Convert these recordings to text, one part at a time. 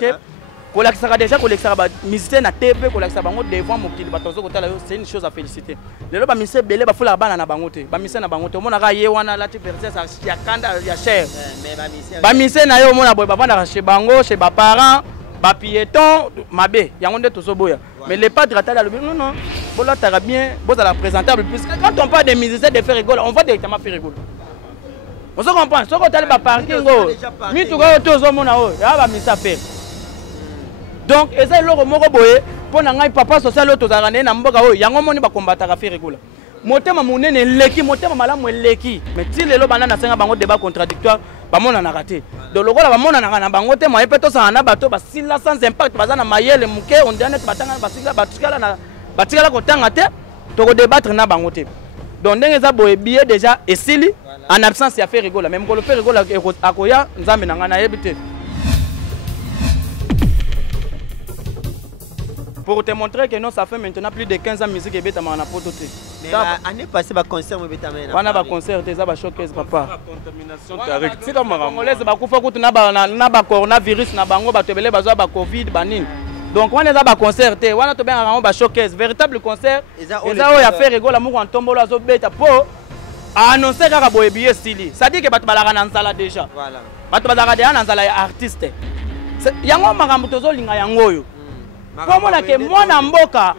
que kolakisaka déjà kolekisaka ba musicien na TP kolakisaka bango devant mokili batozo kotala c'est une chose à féliciter. Lelo ba musicien belé ba fula bana na bango te. Ba musicien na bango te. Mona ka ye wana lati verser ça ya kanda ya cher. Mais ba musicien na yo mona boy ba vanda chez bango, chez ba parents, ba piéton, mabe. Yango nde tozo boya. Mais les padres atala le non non. Bola tara bien, boza la présentable puisque quand on parle des musiciens de faire rigoler, on va directement faire rigoler. On se comprend. Ce qu'on t'a ba parking mi to go tozo mona o. Ya ba musicien faire. Donc, et ça, le mot boye, pour n'engager papa social, l'autre zarané, n'amboga o, yango moni ba combattre à faire rigoler. Motema mouné ne leki, motema malam leki. Mais si les lobana na senga bango débat contradictoire, ba mona na raté. Donc le gars ba mona na bango te, moi peut-être ça na bateau, ba sila sans impact, ba na mayele muke, on dit net batanga, ba sila batikala na, batikala ko tanga te, to ko débattre na bango te. Donc ndenge za boye billet déjà esili, en absence ya faire rigoler. Même ko le faire rigoler akoya, nzambe na ngana yebite. Pour te montrer que non, ça fait maintenant plus de 15 ans que musique est bête à mon apototé. Mais l'année passée, il concert est bête à mon apototé. Il y a un concert, il y a un showcase, papa. Contamination direct. C'est comme un Congolais, il y a un coronavirus, il y a un Covid, donc on a un concert, on a un showcase, véritable concert. Il y a fait rigoler l'amour en tombeau, la zone bête pour annoncer qu'il y a un billet stylé. Ça dit que tu vas aller dans déjà. Voilà. Tu vas aller dans la artiste. Il y a un marambutozo linga yangoyo. Comment la que moi na mboka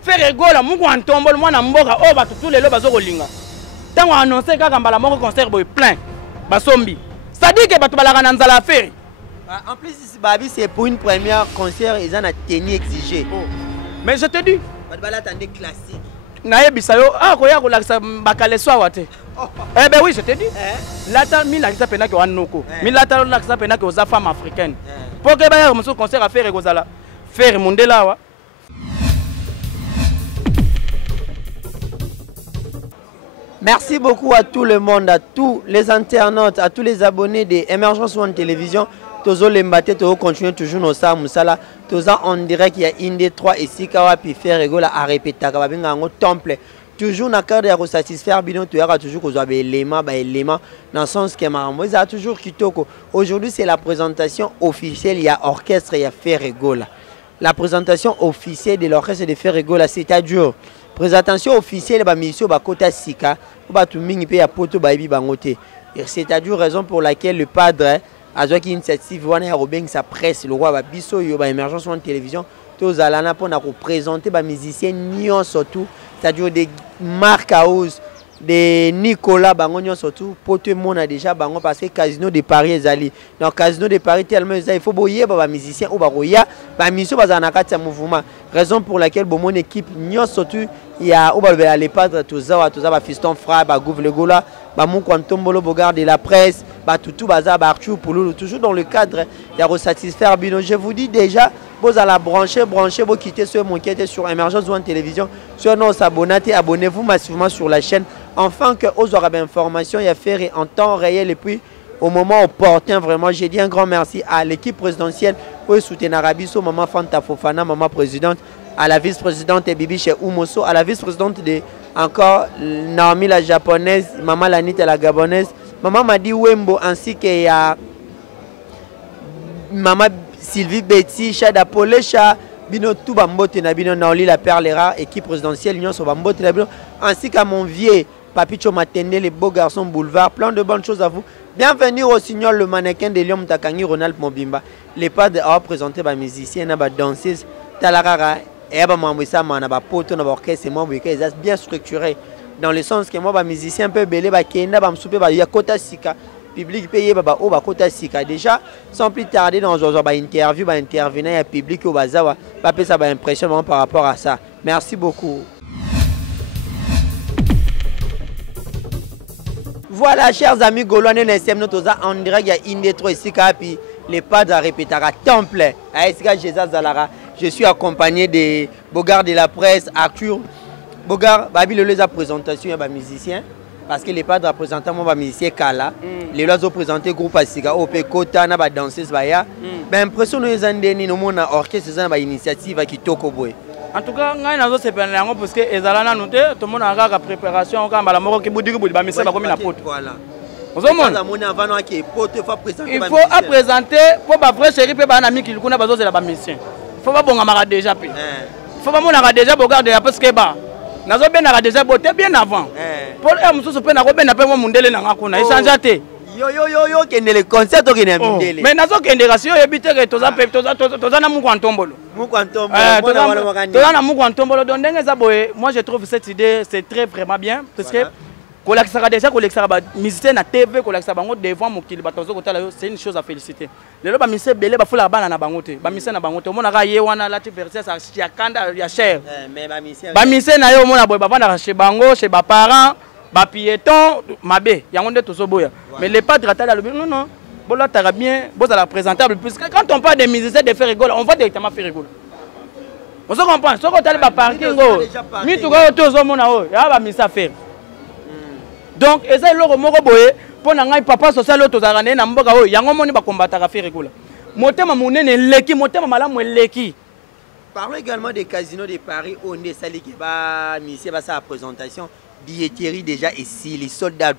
faire rigoler muko antombo moi na mboka oh batu tous les lo bazo kolinga tango annoncer kaka mbala moko concert boy plein basombi ça dit que batu balaka na nzala faire en plus ici babi c'est pour une première concert ils en a tenue exigé mais je te dis batu bala attendait classique na yebisa yo ah koya ko lakisa bakale swa wate eh ben oui je te dis lata mi lakisa pena ke wanoko mi lata lakisa pena ke aux femmes africaines pour que ba ya concert à faire ekozala faire Mondela. Merci beaucoup à tout le monde, à tous les internautes, à tous les abonnés de Emergence One Télévision. Tozo Lembate, Tozo continue toujours nos Moussala. Tozo en direct, il y a Inde 3 et Sikawa, puis faire rigoler à répéter. Temple. Toujours na cadre de satisfaire bino tu auras toujours que des éléments dans le sens que marambo ça toujours kitoko. Aujourd'hui c'est la présentation officielle, il y a orchestre, il y a faire rigoler. La présentation officielle de l'orchestre de faire rigoler, c'est-à-dire présentation officielle ba mission ba kota sika ba tu mingi pe ya poto ba ibi bangote. C'est-à-dire raison pour laquelle le padre a joué une initiative wana ya robeng sa presse le roi ba biso yo ba Emergence One Télévision tous alana pour na présenter ba musiciens nion surtout, c'est-à-dire des marques à hausse de Nicolas Bangonio surtout pour tout le monde a déjà bango parce que Casino de Paris est allé donc Casino de Paris tellement il faut boyer ba musicien ou ba roya ba mission ba na kati ya mouvement raison pour laquelle mon équipe nion surtout il y a ou ba les padres tous ba fiston frère ba gouv le gola ba mon Quantombolo Bogard de la presse ba toutou baza ba Arthur Pouloulou toujours dans le cadre de resatisfaire bino. Je vous dis déjà vous allez brancher vous quitter ce mon qui était sur Emergence One Télévision sur nos abonnés abonnez-vous massivement sur la chaîne enfin que vous aurez des informations et faire en temps réel et puis au moment opportun vraiment j'ai dit un grand merci à l'équipe présidentielle pour soutenir Arabiso maman Fanta Fofana maman présidente à la vice-présidente Bibi chez Umoso à la vice-présidente de encore Naomi la japonaise maman Lanita la gabonaise maman Madi Wembo ainsi que à maman Sylvie Betty Chada Polecha bino tout bambote na bino Naoli la perle rare équipe présidentielle union sur bambote na bino ainsi qu'à mon vieux Papicho Matende les beaux garçons boulevard plein de bonnes choses à vous. Bienvenue au signal le mannequin de Liom Takangi Ronald Mobimba les pas de présenter ba musicien na ba danseuse talarara et ba mamwisa mana ba poto na ba orchestre moi bien structuré dans le sens que moi ba musicien peu belé ba kenda ba msoupe ba yakota sika public payé baba o ba kota sika déjà sans plus tarder dans ba interview ba intervenir ya public au bazawa ba pesa ba impression par rapport à ça. Merci beaucoup. Voilà chers amis Goloane NSM nous en direct il y a Inde 3 sika puis les padres à répéter à temps plein. Je suis accompagné de Bogard de la presse Arthur Bogard babi le les présentation ya ba musicien parce que les padres représentant moi musicien Kala les lois présenté groupe Asika OP Kota na ba danseuse baya ben impression nous andeni no mona orchestre ça ba initiative qui toko boy en tout cas ngai nazo sepela yango parce que ezala na noté tout monde a préparation ka mbala moko ki budiki budi ba mise ba komi na poto voilà Vous avez il faut présenter pour ma vraie chérie, pour ami qui connaît pas la mission. Il faut pas bon déjà. Il faut pas mon déjà regarder parce que bah. Nazo ben déjà boté bien avant. Pour eux mususu pe na ko ben après mundele na ngakuna échanger. Yo kende le concert to kende mundele. Mais nazo kende rasio yebite que toza na muku antombolo. Muku antombolo. Toza na muku antombolo donc ndenge za boye. Moi je trouve cette idée c'est très vraiment bien parce que kolakisaka déjà kolakisaka ba musicien na TV kolakisaka bango devant mokili batozo kotala yo c'est une chose à féliciter. Lelo ba musicien belé ba fula bana na bango te. Ba musicien na bango te. Mona ka ye wana lati verser ça ya kanda ya cher. Mais ba musicien na yo mona boye ba bana chez bango chez ba parents ba piéton mabe yango nde tozo boya. Mais les padres atala le non. Bola tara bien, boza la présentable puisque quand on parle des musiciens de faire rigoler, on va directement faire rigoler. On se comprend. Ce qu'on t'a ba parking go. Mi tu go tozo mona o. Ya ba musicien faire. Donc, et ça, le mot boye, pour n'anger papa social auto zarane na mboka o, yango moni ba combattre à faire rigoler. Motema monene leki, motema malamu leki. Parlons également des casinos de Paris où on est sali qui va misser sa présentation, billetterie déjà ici, les soldats.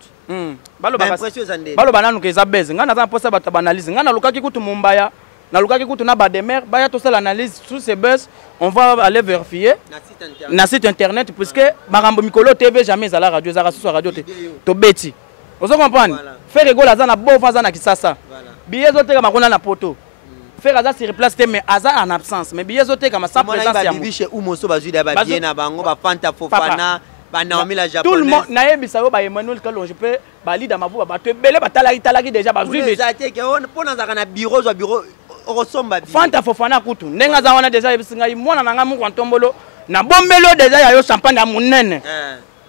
Balo bananu ke za base, ngana za posa ba analyse, ngana lukaki kutu Mumbaya, na lukaki kutu na ba demer, baya to sala analyse sur ces bases, on va aller vérifier na site internet puisque Marambo Mikolo TV jamais à la radio, za sur radio to beti. Vous comprenez? Faire rigoler za na bofa za na kisasa. Billet zote kama kuna na poto. Faire ça sur place mais aza en absence, mais billet zote kama sa présence ya bibi chez Umoso bazu da ba bien na bango ba Fanta Fofana. Tout le monde n'a pas ça ba Emmanuel Kalon je peux ba leader mabu ba to belé ba talaki déjà ba zui déjà pour na za na bureau resomba Fanta Fofana kutu ndenga za wana déjà yebisinga imona na ngamu kwa ntombolo na bombelo déjà ya yo champagne ya munene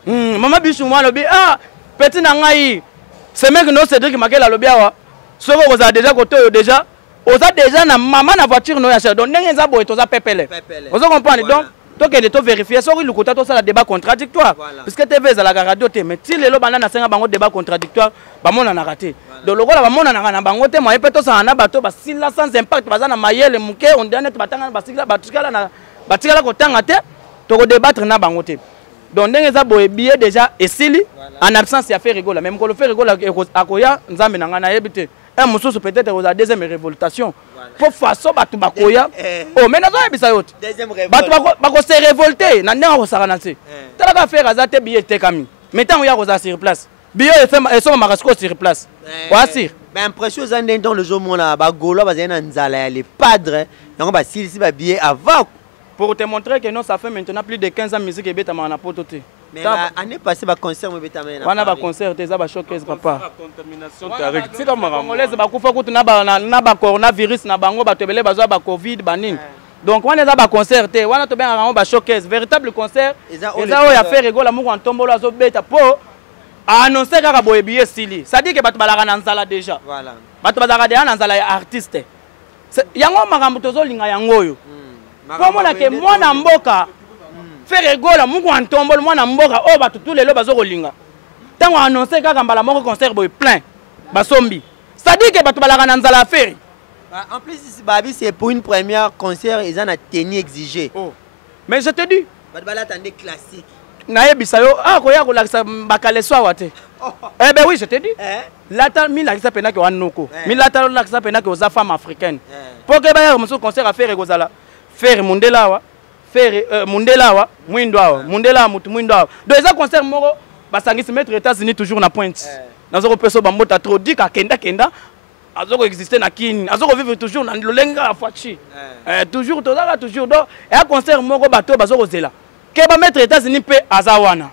mama bisu mwa lobi petit na ngai c'est mec no Cédric Makela lobi awa soko ko za déjà koto yo déjà oza déjà na maman na voiture no ya cher donc ndenga za boy to za pepele vous comprenez donc donc il faut vérifier sur le côté tout ça le débat contradictoire parce que TV za la radio te mais si lelo bana na senga bango débat contradictoire ba mona na raté donc le gola ba mona na bango te moi peut to ça na bato ba sila sans impact baza na mayele muke on dernier batanga basikala batikala na batikala ko tanga te to ko débattre na bango te donc ndenge za boye billet déjà esili en absence ya faire rigola même ko le faire rigola akoya nzambe na ngana yebite un mususu peut-être aux deuxième révoltation pour façon batu bakoya oh mais nazo yebisa yote batu bako se révolter na ndenga ko sakana se tala ka faire azate billet te kami mais tant ya ko za sur place billet et so marasko sur place wa sir ben impression za ndendo le jour mona ba golo ba zena nzala les padres yango ba silisi ba billet avant pour te montrer que non ça fait maintenant plus de 15 ans musique et beta na pototé. Mais l'année passée, le concert, on a un concert, tu as showcase, papa. Contamination direct. C'est comme Congolais, na coronavirus, na bango, ba tebele, ba Covid, banin. Donc on a un concert, on a un showcase, véritable concert. Et ça, on a fait rigoler, on a tombé zo beta pour annoncer que boye billet stylé. Ça dit que batu balaka na nzala déjà. Voilà. Batu balaka déjà na nzala artiste. Yango makambo tozo linga yango yo. Pour moi que moi na mboka faire rigoler muku antombolo mwana mboka o batu tous les lo bazo kolinga tango annoncer kaka mbala moko concert boy plein basombi ça dit que batu balaka na nzala faire en plus ici babi c'est pour une première concert ils en a tenue exigé mais je te dis batu bala attendait classique na yebisa yo koya ko lakisa bakale swa te eh ben oui je te dis lata mi lakisa pena ke wanoko mi lata lakisa pena ke aux femmes africaines pour que ba ya muso concert à faire ekozala faire mondela wa faire Mundela wa mwindo wa Mundela mutu mwindo wa donc ça concert moko basangisi mettre États-Unis toujours na pointe nazo peso bambota trop dit ka kenda azoko exister na kini azoko vivre toujours na lolenga la fachi toujours tozala toujours donc et un concert moko bato bazoko zela ke ba mettre États-Unis pe azawana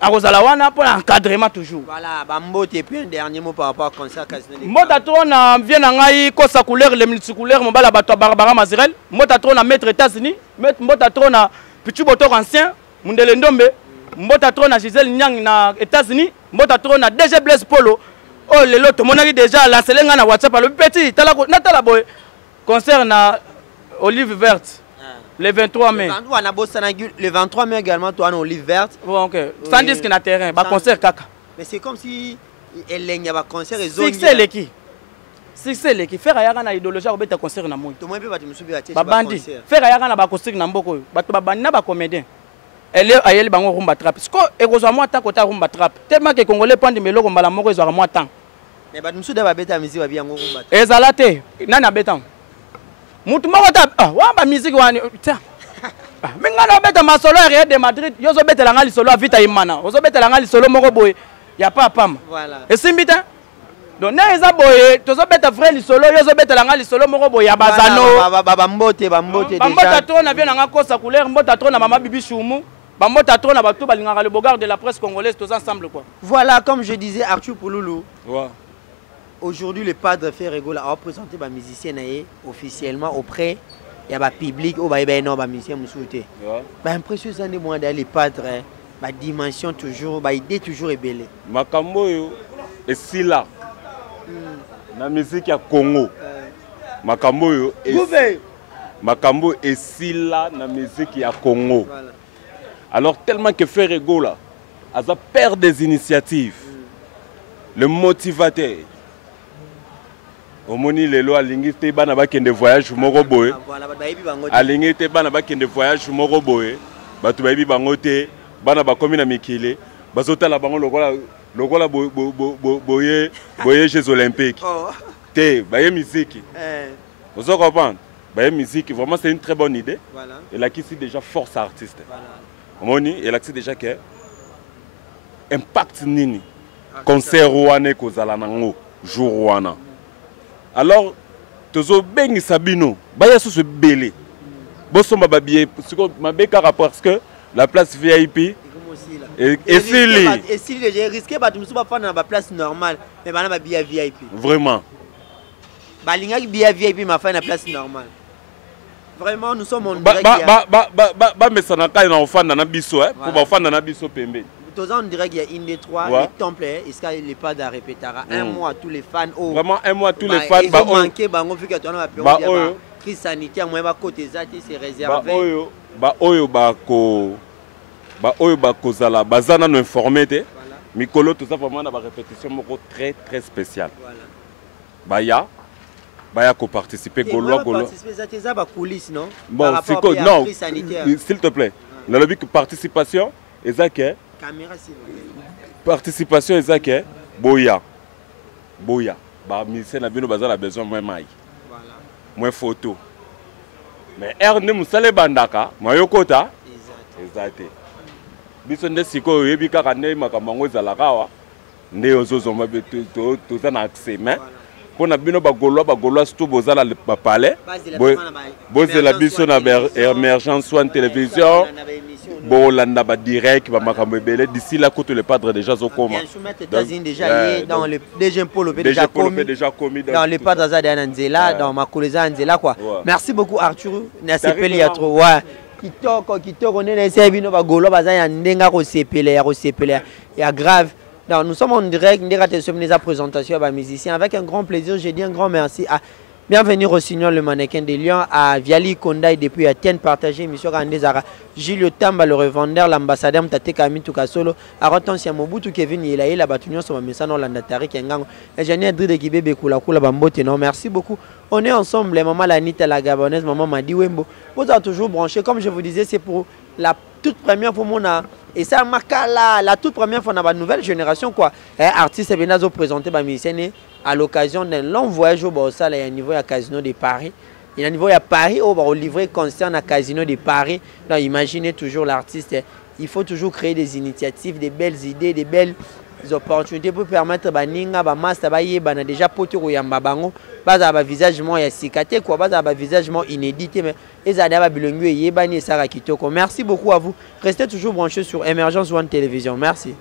akozala wana pour l'encadrement toujours voilà bambote et puis un dernier mot par rapport au concert casino mota trona vient na ngai kosa couleur les multicouleurs mobala bato Barbara Mazirel mota trona mettre États-Unis mota trona Pichu Botor ancien Mundele Ndombe mota trona Gisèle Nyang na États-Unis mota trona DG Blaise Polo oh lelo to monaki déjà la selenga na WhatsApp le petit tala na tala boy concert na Olive Verte le 23 mai. Le 23 mai également, toi, en Olive Verte. Bon, ok. Sans disque na terrain, bah concert kaka. Mais c'est comme si elle y a un concert et zone. C'est l'équipe. C'est l'équipe. Faire ayaka na idéologie au bête concert na moi. Tout le monde peut pas te me souvenir. Ba bandi. Faire ayaka na ba concert na mboko. Ba to ba bandi na ba comédien. elle est ayeli bango rumba trap ce que ekozwa moi tant côté rumba trap tellement que congolais prendre meloko mbala moko ezwa moi tant mais ba musu da ba beta musique ba biango rumba ezala te nani abeta mutu moko ta wa ba musique wani tiens minga na beta masolo Real de Madrid yo zo betela ngali solo vita imana ozo betela ngali solo moko boye ya pa pam voilà esimbi te donc na eza boye tozo beta vrai li solo yo zo betela ngali solo moko boye ya bazano ba mbote déjà mbota trop na bien nga kosa couleur mbota trop na mama bibi Choumou mbota trop na bato balingaka le bogard de la presse congolaise tous ensemble quoi. Voilà, comme je disais, Arthur Pouloulou. Ouais. Aujourd'hui, le padre Ferrego a représenté les musiciens officiellement auprès du public ou des musiciens. Impression de moi les padres, la dimension toujours, l'idée toujours est belle. Makambo est si là. La musique à Congo. Makambo est si là la musique à Congo. Voilà. Alors tellement que Ferrego là, a perd des initiatives. Le motivateur. Omoni lelo alingi te bana bakende voyage moko boye. Alingi te bana bakende voyage moko boye. Batu bayibi bango te, bana bakomi na mikile, bazotala bango lokola boye Jeux Olympiques. Te baye musique. Vous comprenez? Baye musique, vraiment c'est une très bonne idée. Voilà. Et là qui c'est déjà force artiste. Voilà. Omoni et là c'est déjà que impact nini. Concert wana kozala nango jour wana. Alors tozo bengi sabino baya sous belé. Bosomba babié mabeka parce que la place VIP et si j'ai risqué ba tu pas prendre la place normale mais bana ba billet VIP. Vraiment. Balinga billet VIP ma fin la place normale. Vraiment nous sommes en direct. Mais ça n'a pas en fan na biso pour ba fan na biso pembe. On dirait qu'il y a une des trois, les temples, est-ce qu'il n'est pas de répéter un mois tous les fans. Vraiment un mois tous les fans. Ils ont manqué, on fait que tu as la période crise sanitaire, moi côté Zati c'est réservé. Oyo bako zala bazana nous informer te. Mikolo tout ça vraiment na ba répétition moko très très spéciale. Voilà. Baya ko participer golo. Participer Zati za ba coulisses non? Bon, c'est quoi non. S'il te plaît. La logique participation ezake participation ezake boya ba musicien na bino bazala besoin moins mai moins photo mais erne musale bandaka mayokota exact biso nde siko yebi kaka nde makambo ezalaka wa nde ozozoma toza na accès mais pour na bino bagolwa surtout bozala ba palais bozela biso na émergence soit télévision bolanda ba direct ba makambo ebele d'ici là côté le padre déjà zokoma déjà dans le déjà Polo déjà commis dans le padre Azada Nzela dans Makoleza Nzela quoi. Merci beaucoup Arthur na sepeli ya trop ouais kitoko nene sebino bagolo bazaya ndenga ko sepele ya grave. Donc, nous sommes en direct, nous avons des présentations à musiciens. Avec un grand plaisir, je dis un grand merci à bienvenue au Signor le mannequin de Lyon, à Viali Kondaï depuis Athènes, partagé, M. Gandezara, Gilles Tamba, le revendeur, l'ambassadeur, Mtate Kami Tukasolo, à Rotansia Mobutu, Kevin Yelaï, la Batunion, sur ma message, l'Andatari, Kengang, ingénieur Dride Kibé, Kula Kula Bambote, non, merci beaucoup. On est ensemble, les mamans Lanita, la Gabonaise, maman Madi Wembo. Vous êtes toujours branchés, comme je vous disais, c'est pour la toute première fois, et ça marque la toute première fois dans la nouvelle génération quoi. Artiste et Benazo présenté par musicien à l'occasion d'un long voyage au Bossa, il y a un niveau à Casino de Paris. Il y a un niveau à Paris au livret concerne à Casino de Paris. Donc imaginez toujours l'artiste, il faut toujours créer des initiatives, des belles idées, des belles opportunités pour permettre baninga ba master ba yeba na déjà poto ko yamba bango baza ba visage mo ya sikate quoi baza ba visage mo inédité mais ezada ba bilongo yeba ni sara kitoko. Merci beaucoup à vous, restez toujours branchés sur Emergence One Télévision. Merci.